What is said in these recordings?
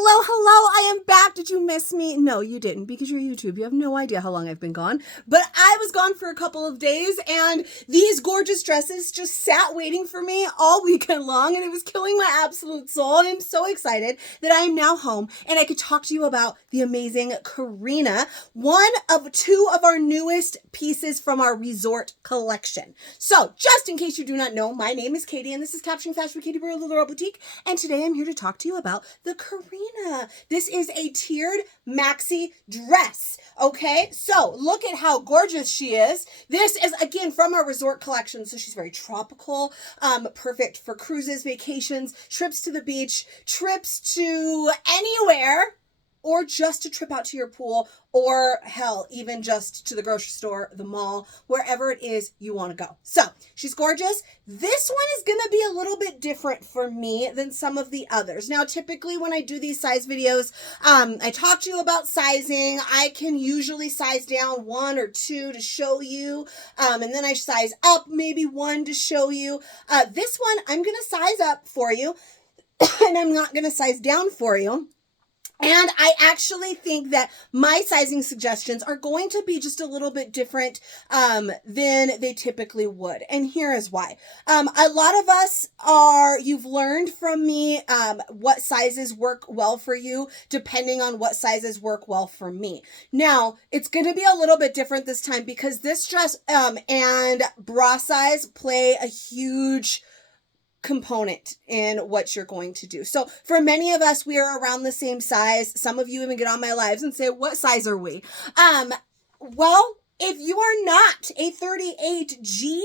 Hello, hello, I am back. Did you miss me? No, you didn't, because you're YouTube. You have no idea how long I've been gone. But I was gone for a couple of days, and these gorgeous dresses just sat waiting for me all weekend long, and it was killing my absolute soul. I'm so excited that I am now home, and I could talk to you about the amazing Karina, one of two of our newest pieces from our resort collection. So, just in case you do not know, my name is Katie, and this is Capturing Fashion with Katie Burrow, the Little Boutique, and today I'm here to talk to you about the Carina. This is a tiered maxi dress. Okay, so look at how gorgeous she is. This is again from our resort collection, so she's very tropical, perfect for cruises, vacations, trips to the beach, trips to anywhere, or just to trip out to your pool, or hell, even just to the grocery store, the mall, wherever it is you want to go. So she's gorgeous. This one is going to be a little bit different for me than some of the others. Now, typically when I do these size videos, I talk to you about sizing. I can usually size down 1 or 2 to show you, and then I size up maybe 1 to show you. This one, I'm going to size up for you, and I'm not going to size down for you. And I actually think that my sizing suggestions are going to be just a little bit different than they typically would. And here is why. A lot of us you've learned from me what sizes work well for you, depending on what sizes work well for me. Now, it's going to be a little bit different this time because this dress and bra size play a huge component in what you're going to do. So for many of us, we are around the same size. Some of you even get on my lives and say, what size are we? Well, if you are not a 38G,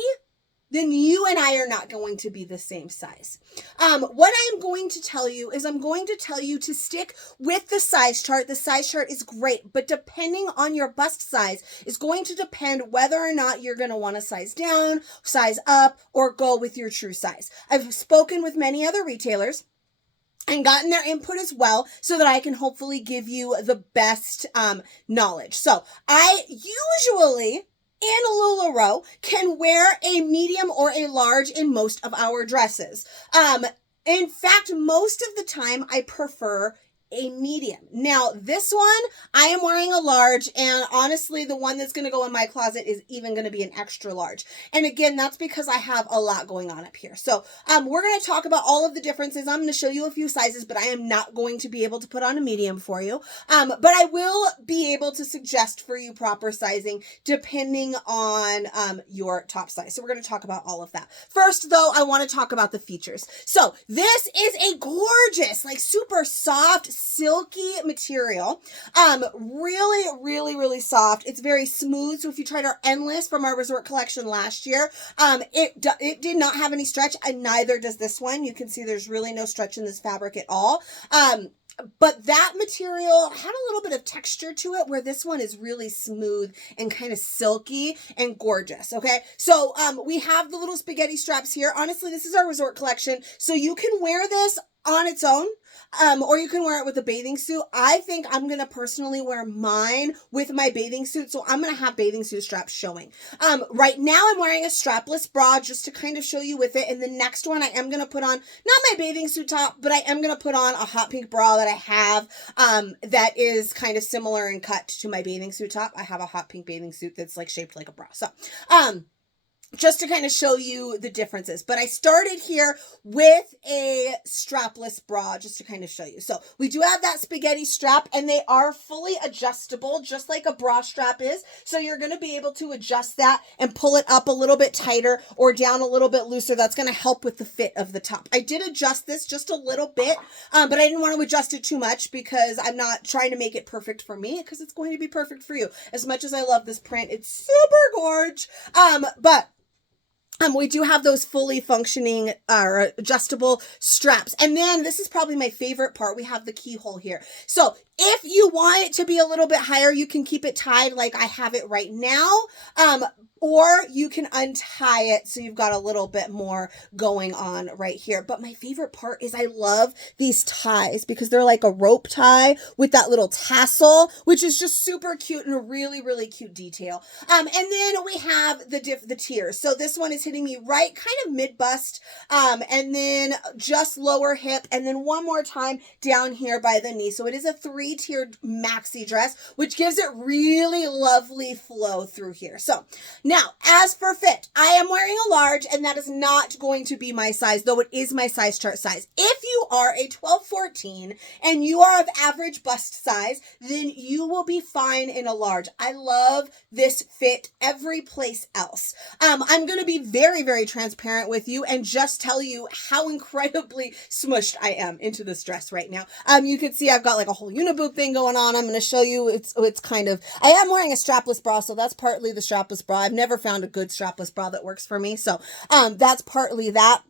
then you and I are not going to be the same size. What I am going to tell you is I'm going to tell you to stick with the size chart. The size chart is great, but depending on your bust size is going to depend whether or not you're going to want to size down, size up, or go with your true size. I've spoken with many other retailers and gotten their input as well so that I can hopefully give you the best knowledge. So I usually in LuLaRoe can wear a medium or a large in most of our dresses. In fact, most of the time I prefer a medium. Now, this one, I am wearing a large, and honestly, the one that's going to go in my closet is even going to be an extra large. And again, that's because I have a lot going on up here. So, we're going to talk about all of the differences. I'm going to show you a few sizes, but I am not going to be able to put on a medium for you. But I will be able to suggest for you proper sizing depending on your top size. So we're going to talk about all of that. First, though, I want to talk about the features. So this is a gorgeous, like super soft, silky material. Really soft. It's very smooth. So if you tried our Endless from our resort collection last year, it did not have any stretch, and neither does this one. You can see there's really no stretch in this fabric at all. But that material had a little bit of texture to it, where this one is really smooth and kind of silky and gorgeous. Okay. So, we have the little spaghetti straps here. Honestly, this is our resort collection. So you can wear this on its own, or you can wear it with a bathing suit. I think I'm going to personally wear mine with my bathing suit. So I'm going to have bathing suit straps showing. Right now I'm wearing a strapless bra just to kind of show you with it. And the next one I am going to put on, not my bathing suit top, but I am going to put on a hot pink bra that I have, that is kind of similar in cut to my bathing suit top. I have a hot pink bathing suit that's like shaped like a bra. So, just to kind of show you the differences. But I started here with a strapless bra just to kind of show you. So we do have that spaghetti strap, and they are fully adjustable, just like a bra strap is. So you're going to be able to adjust that and pull it up a little bit tighter or down a little bit looser. That's going to help with the fit of the top. I did adjust this just a little bit, but I didn't want to adjust it too much because I'm not trying to make it perfect for me, because it's going to be perfect for you. As much as I love this print, it's super gorge. But we do have those fully functioning adjustable straps. And then this is probably my favorite part. We have the keyhole here. So if you want it to be a little bit higher, you can keep it tied like I have it right now. or you can untie it so you've got a little bit more going on right here. But my favorite part is I love these ties because they're like a rope tie with that little tassel, which is just super cute and a really, really cute detail. And then we have the tiers. So this one is hitting me right kind of mid bust, and then just lower hip, and then one more time down here by the knee. So it is a 3-tiered maxi dress, which gives it really lovely flow through here. So now, as for fit, I am wearing a large, and that is not going to be my size, though it is my size chart size. If you are a 12-14 and you are of average bust size, then you will be fine in a large. I love this fit every place else. I'm going to be very, very transparent with you and just tell you how incredibly smushed I am into this dress right now. You can see I've got like a whole uniboob thing going on. I'm going to show you. It's kind of, I am wearing a strapless bra, so that's partly the strapless bra. I've never found a good strapless bra that works for me. So that's partly that.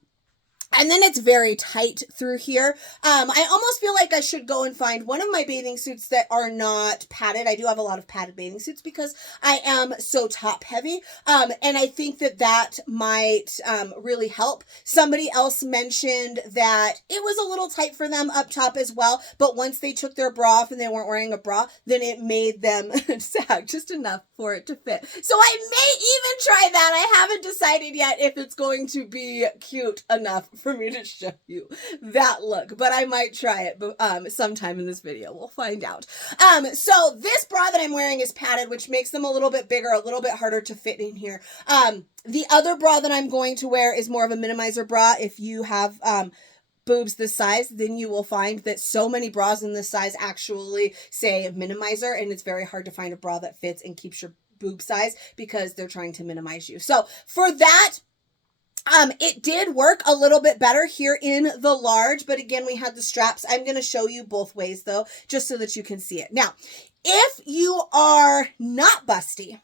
And then it's very tight through here. I almost feel like I should go and find one of my bathing suits that are not padded. I do have a lot of padded bathing suits because I am so top heavy. And I think that might really help. Somebody else mentioned that it was a little tight for them up top as well. But once they took their bra off and they weren't wearing a bra, then it made them sag just enough for it to fit. So I may even try that. I haven't decided yet if it's going to be cute enough for me to show you that look, but I might try it sometime in this video. We'll find out. So this bra that I'm wearing is padded, which makes them a little bit bigger, a little bit harder to fit in here. The other bra that I'm going to wear is more of a minimizer bra. If you have boobs this size, then you will find that so many bras in this size actually say minimizer, and it's very hard to find a bra that fits and keeps your boob size because they're trying to minimize you. So for that, it did work a little bit better here in the large, but again, we had the straps. I'm going to show you both ways though, just so that you can see it. Now, if you are not busty,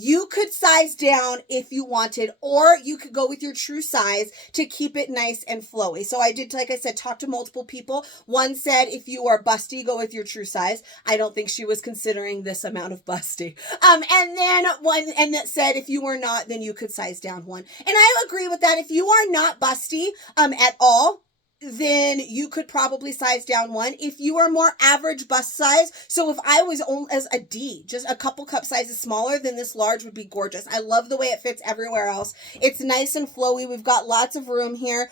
you could size down if you wanted, or you could go with your true size to keep it nice and flowy. So I did, like I said, talk to multiple people. One said, if you are busty, go with your true size. I don't think she was considering this amount of busty. And then one, and that said, if you were not, then you could size down one. And I agree with that. If you are not busty, at all, then you could probably size down one. If you are more average bust size, so if I was only as a D, just a couple cup sizes smaller, then this large would be gorgeous. I love the way it fits everywhere else. It's nice and flowy. We've got lots of room here.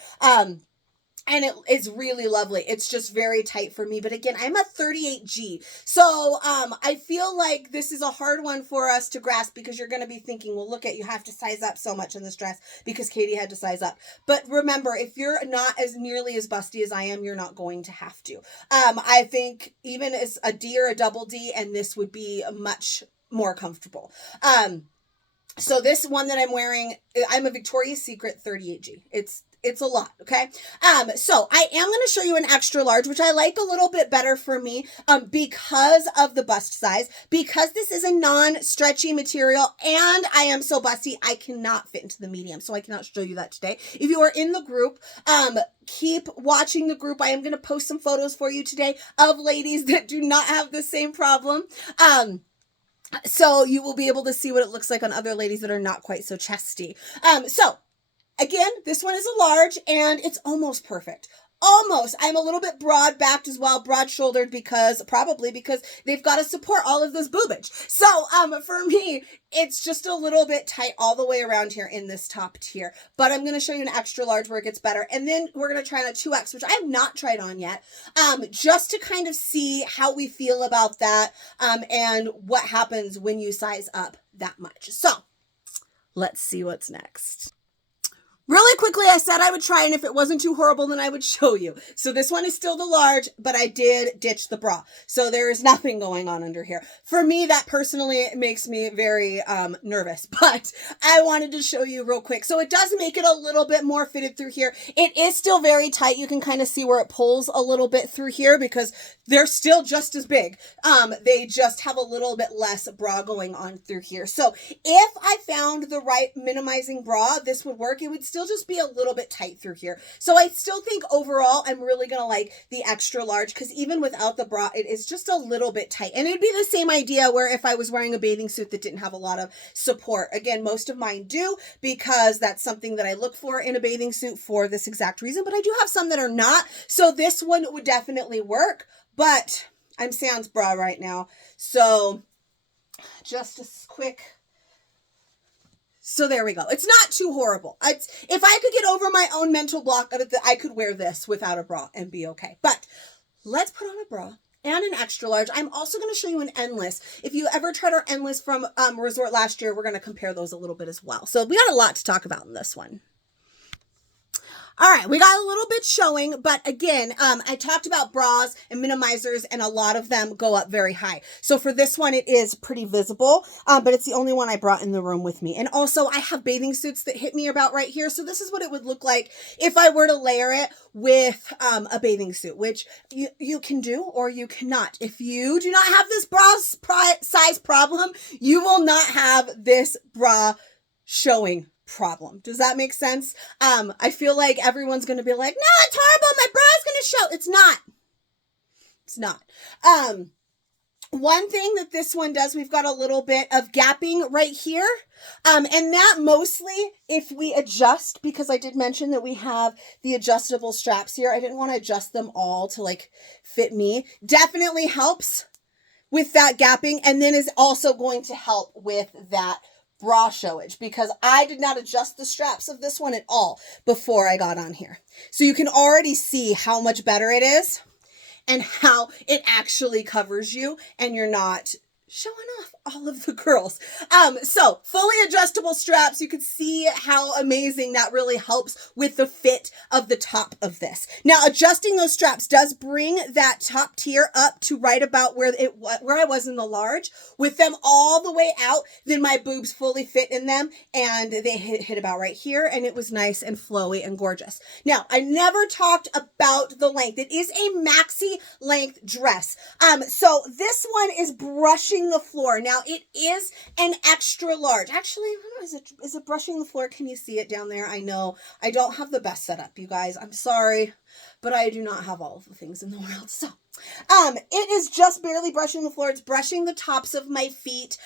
And it's really lovely. It's just very tight for me. But again, I'm a 38G. So I feel like this is a hard one for us to grasp because you're going to be thinking, well, look at, you have to size up so much in this dress because Katie had to size up. But remember, if you're not as nearly as busty as I am, you're not going to have to. I think even as a D or a double D, and this would be much more comfortable. So this one that I'm wearing, I'm a Victoria's Secret 38G. It's a lot, okay? So I am going to show you an extra large, which I like a little bit better for me, because of the bust size, because this is a non-stretchy material, and I am so busty, I cannot fit into the medium, so I cannot show you that today. If you are in the group, keep watching the group. I am going to post some photos for you today of ladies that do not have the same problem. So you will be able to see what it looks like on other ladies that are not quite so chesty. So again, this one is a large, and it's almost perfect. Almost. I'm a little bit broad backed as well, broad shouldered, probably because they've got to support all of this boobage. So for me, it's just a little bit tight all the way around here in this top tier. But I'm going to show you an extra large where it gets better. And then we're going to try on a 2X, which I have not tried on yet, just to kind of see how we feel about that, and what happens when you size up that much. So let's see what's next. Really quickly, I said I would try, and if it wasn't too horrible, then I would show you. So this one is still the large, but I did ditch the bra. So there is nothing going on under here. For me, that personally makes me very nervous, but I wanted to show you real quick. So it does make it a little bit more fitted through here. It is still very tight. You can kind of see where it pulls a little bit through here because they're still just as big. They just have a little bit less bra going on through here. So if I found the right minimizing bra, this would work. It would still still just be a little bit tight through here. So I still think overall I'm really going to like the extra large, because even without the bra, it is just a little bit tight. And it'd be the same idea where if I was wearing a bathing suit that didn't have a lot of support. Again, most of mine do, because that's something that I look for in a bathing suit for this exact reason. But I do have some that are not. So this one would definitely work. But I'm sans bra right now. So just a quick... So there we go. It's not too horrible. If I could get over my own mental block of it, I could wear this without a bra and be okay. But let's put on a bra and an extra large. I'm also going to show you an endless. If you ever tried our endless from Resort last year, we're going to compare those a little bit as well. So we got a lot to talk about in this one. All right, we got a little bit showing, but again, I talked about bras and minimizers, and a lot of them go up very high. So for this one, it is pretty visible, but it's the only one I brought in the room with me. And also, I have bathing suits that hit me about right here. So this is what it would look like if I were to layer it with a bathing suit, which you can do or you cannot. If you do not have this bra size problem, you will not have this bra showing problem. Does that make sense? I feel like everyone's going to be like, no, it's horrible. My bra's going to show. It's not. It's not. One thing that this one does, we've got a little bit of gapping right here. And that mostly if we adjust, because I did mention that we have the adjustable straps here. I didn't want to adjust them all to like fit me. Definitely helps with that gapping, and then is also going to help with that bra showage, because I did not adjust the straps of this one at all before I got on here. So you can already see how much better it is and how it actually covers you and you're not showing off all of the girls. So fully adjustable straps, you can see how amazing that really helps with the fit of the top of this. Now, adjusting those straps does bring that top tier up to right about where I was in the large. With them all the way out, then my boobs fully fit in them, and they hit about right here, and it was nice and flowy and gorgeous. Now, I never talked about the length. It is a maxi length dress. So this one is brushing the floor. Now it is an extra large. Actually, I don't know, is it brushing the floor? Can you see it down there? I know I don't have the best setup, you guys. I'm sorry, but I do not have all of the things in the world. So it is just barely brushing the floor. It's brushing the tops of my feet.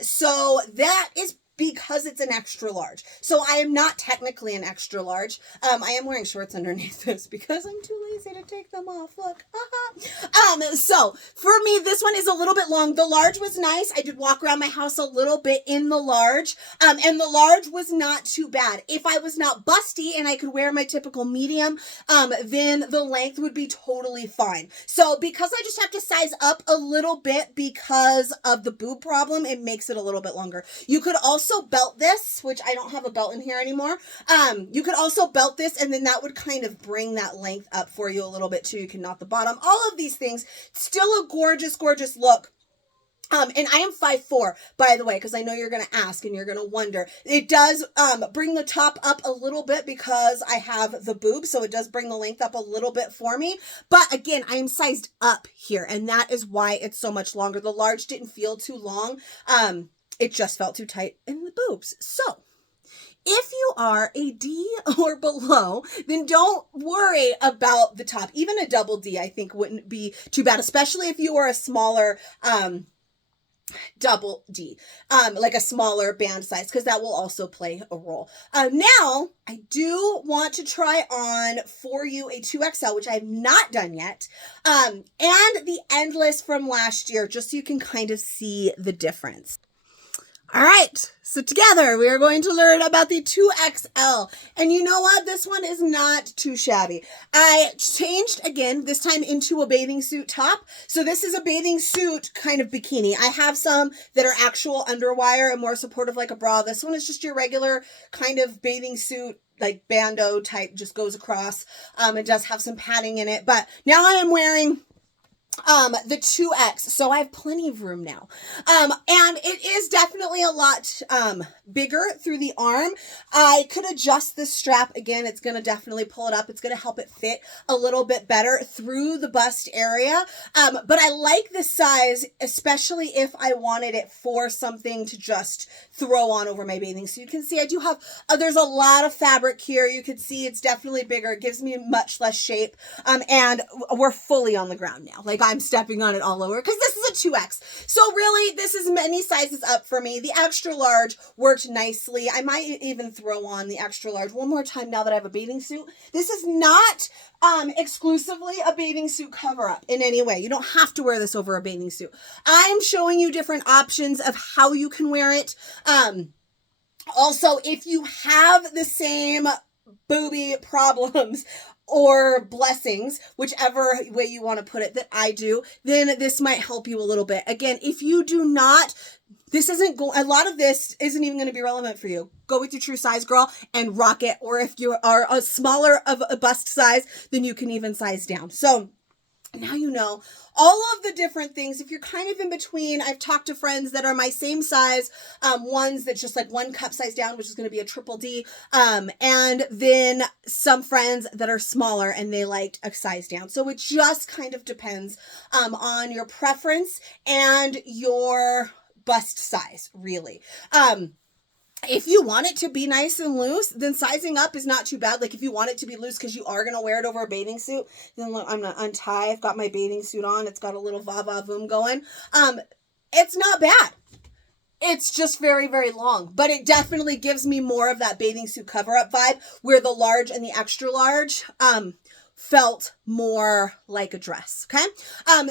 So that is because it's an extra large. So I am not technically an extra large. I am wearing shorts underneath this because I'm too lazy to take them off. Look. So for me, this one is a little bit long. The large was nice. I did walk around my house a little bit in the large. And the large was not too bad. If I was not busty and I could wear my typical medium, then the length would be totally fine. So because I just have to size up a little bit because of the boob problem, it makes it a little bit longer. You could also belt this, which I don't have a belt in here anymore. You could also belt this, and then that would kind of bring that length up for you a little bit too. You can knot the bottom. All of these things, still a gorgeous, gorgeous look. And I am 5'4", by the way, because I know you're going to ask and you're going to wonder. It does bring the top up a little bit because I have the boob, so it does bring the length up a little bit for me. But again, I am sized up here, and that is why it's so much longer. The large didn't feel too long. It just felt too tight in the boobs. So if you are a D or below, then don't worry about the top. Even a double D, I think, wouldn't be too bad, especially if you are a smaller double D, like a smaller band size, because that will also play a role. Now, I do want to try on for you a 2XL, which I have not done yet, and the Endless from last year, just so you can kind of see the difference. All right, so together we are going to learn about the 2XL. And you know what? This one is not too shabby. I changed again, this time into a bathing suit top. So this is a bathing suit kind of bikini. I have some that are actual underwire and more supportive like a bra. This one is just your regular kind of bathing suit, like bandeau type, just goes across. It does have some padding in it. But now I am wearing the 2X. So I have plenty of room now. And it is definitely a lot, bigger through the arm. I could adjust this strap. Again, it's going to definitely pull it up. It's going to help it fit a little bit better through the bust area. But I like this size, especially if I wanted it for something to just throw on over my bathing. So you can see I do have, there's a lot of fabric here. You can see it's definitely bigger. It gives me much less shape. And we're fully on the ground now. Like I'm stepping on it all over because this is a 2X. So really, this is many sizes up for me. The extra large worked nicely. I might even throw on the extra large one more time now that I have a bathing suit. This is not exclusively a bathing suit cover up in any way. You don't have to wear this over a bathing suit. I'm showing you different options of how you can wear it. Also, if you have the same booby problems or blessings, whichever way you want to put it, that I do, then this might help you a little bit. Again, if you do not, this isn't a lot of this isn't even going to be relevant for you. Go with your true size, girl, and rock it. Or if you are a smaller of a bust size, then you can even size down. So now you know all of the different things. If you're kind of in between, I've talked to friends that are my same size, ones that just like one cup size down, which is going to be a triple D, and then some friends that are smaller and they liked a size down. So it just kind of depends on your preference and your bust size, really. If you want it to be nice and loose, then sizing up is not too bad. Like if you want it to be loose because you are going to wear it over a bathing suit, then look, I'm going to untie. I've got my bathing suit on. It's got a little va-va-voom going. It's not bad. It's just very, very long, but it definitely gives me more of that bathing suit cover-up vibe where the large and the extra large, felt more like a dress. Okay.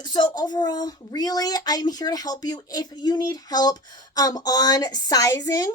So overall, really, I'm here to help you. If you need help, on sizing,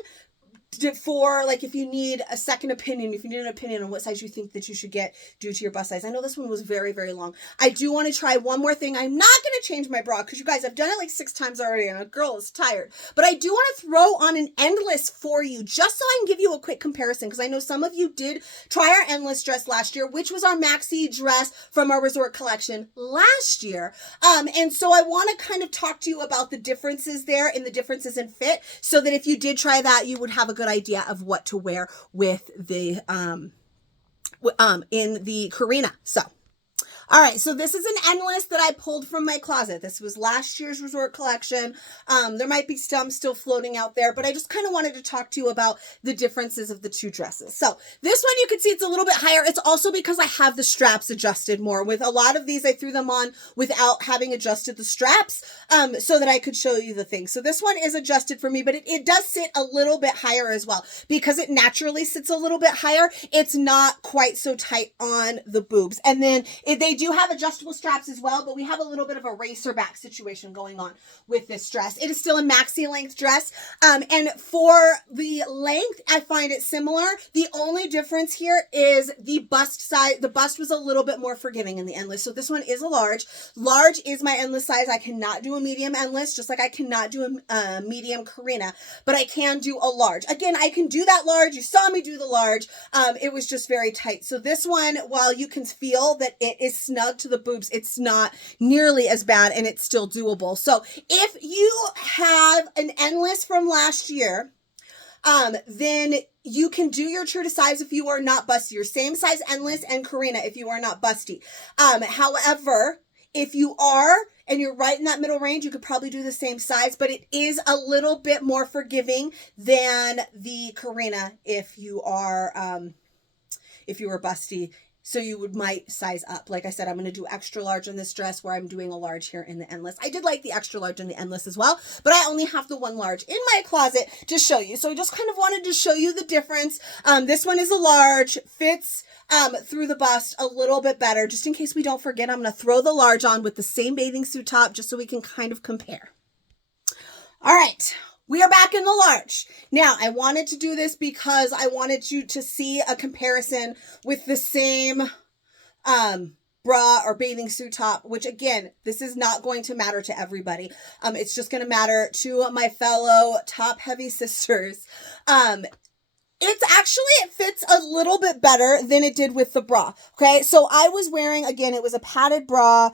for like if you need a second opinion, if you need an opinion on what size you think that you should get due to your bust size. I know this one was very, very long. I do want to try one more thing. I'm not going to change my bra because you guys, I've done it like 6 times already and a girl is tired. But I do want to throw on an endless for you just so I can give you a quick comparison because I know some of you did try our endless dress last year, which was our maxi dress from our resort collection last year. And so I want to kind of talk to you about the differences there and the differences in fit so that if you did try that, you would have a good idea of what to wear with the in the Karina. So all right, so this is an endless that I pulled from my closet. This was last year's resort collection. There might be some still floating out there, but I just kind of wanted to talk to you about the differences of the two dresses. So this one, you can see it's a little bit higher. It's also because I have the straps adjusted more. With a lot of these, I threw them on without having adjusted the straps so that I could show you the thing. So this one is adjusted for me, but it does sit a little bit higher as well. Because it naturally sits a little bit higher, it's not quite so tight on the boobs. And then they do have adjustable straps as well, but we have a little bit of a racer back situation going on with this dress. It is still a maxi length dress. And for the length, I find it similar. The only difference here is the bust size. The bust was a little bit more forgiving in the endless. So this one is a large. Large is my endless size. I cannot do a medium endless, just like I cannot do a medium Karina, but I can do a large. Again, I can do that large. You saw me do the large. It was just very tight. So this one, while you can feel that it is snug to the boobs, it's not nearly as bad and it's still doable. So if you have an endless from last year, then you can do your true to size if you are not busty. Your same size endless and Karina if you are not busty. However, if you are and you're right in that middle range, you could probably do the same size, but it is a little bit more forgiving than the Karina if you are busty. So you might size up. Like I said, I'm going to do extra large on this dress where I'm doing a large here in the endless. I did like the extra large in the endless as well, but I only have the one large in my closet to show you. So I just kind of wanted to show you the difference. This one is a large, fits through the bust a little bit better. Just in case we don't forget, I'm going to throw the large on with the same bathing suit top just so we can kind of compare. All right. We are back in the large. Now, I wanted to do this because I wanted you to see a comparison with the same bra or bathing suit top, which again, this is not going to matter to everybody. It's just going to matter to my fellow top heavy sisters. It fits a little bit better than it did with the bra. Okay. So I was wearing, again, it was a padded bra.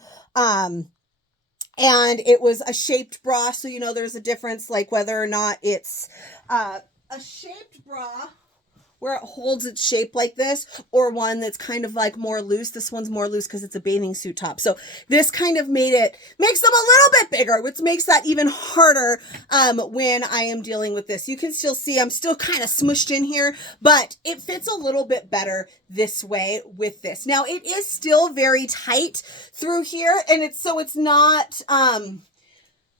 and it was a shaped bra. So, you know, there's a difference, like whether or not it's a shaped bra where it holds its shape like this, or one that's kind of like more loose. This one's more loose because it's a bathing suit top. So this kind of makes them a little bit bigger, which makes that even harder when I am dealing with this. You can still see I'm still kind of smushed in here, but it fits a little bit better this way with this. Now it is still very tight through here, and it's not,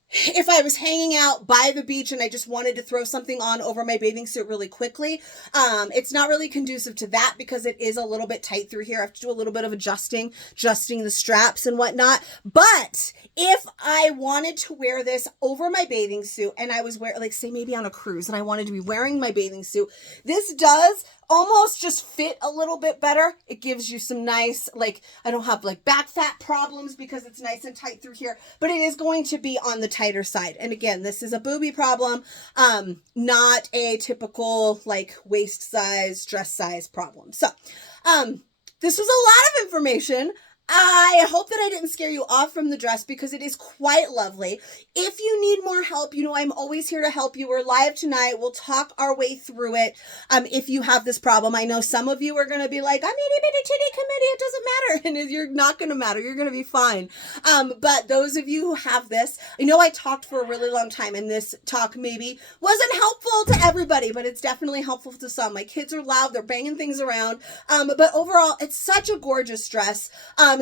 if I was hanging out by the beach and I just wanted to throw something on over my bathing suit really quickly, it's not really conducive to that because it is a little bit tight through here. I have to do a little bit of adjusting the straps and whatnot. But if I wanted to wear this over my bathing suit and I was wearing, like, say maybe on a cruise and I wanted to be wearing my bathing suit, this does almost just fit a little bit better. It gives you some nice, like, I don't have like back fat problems because it's nice and tight through here, but it is going to be on the tighter side. And again, this is a boobie problem, not a typical like waist size, dress size problem. So, this was a lot of information. I hope that I didn't scare you off from the dress because it is quite lovely. If you need more help, you know, I'm always here to help you. We're live tonight. We'll talk our way through it. If you have this problem, I know some of you are going to be like, I'm itty bitty titty committee. It doesn't matter. And you're not going to matter. You're going to be fine. But those of you who have this, I know I talked for a really long time and this talk maybe wasn't helpful to everybody, but it's definitely helpful to some. My kids are loud. They're banging things around. But overall, it's such a gorgeous dress.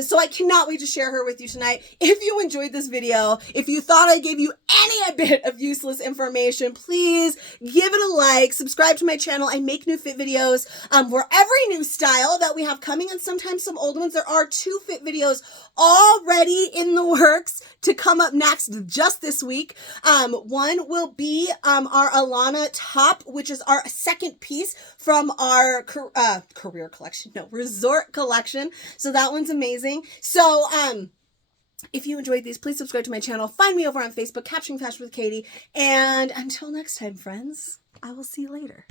So I cannot wait to share her with you tonight. If you enjoyed this video, if you thought I gave you any bit of useless information, please give it a like, subscribe to my channel. I make new fit videos for every new style that we have coming, and sometimes some old ones. There are 2 fit videos already in the works to come up next just this week. One will be our Alana top, which is our second piece from our resort collection. So that one's amazing. So, if you enjoyed these, please subscribe to my channel. Find me over on Facebook, Capturing Fashion with Katie. And until next time, friends, I will see you later.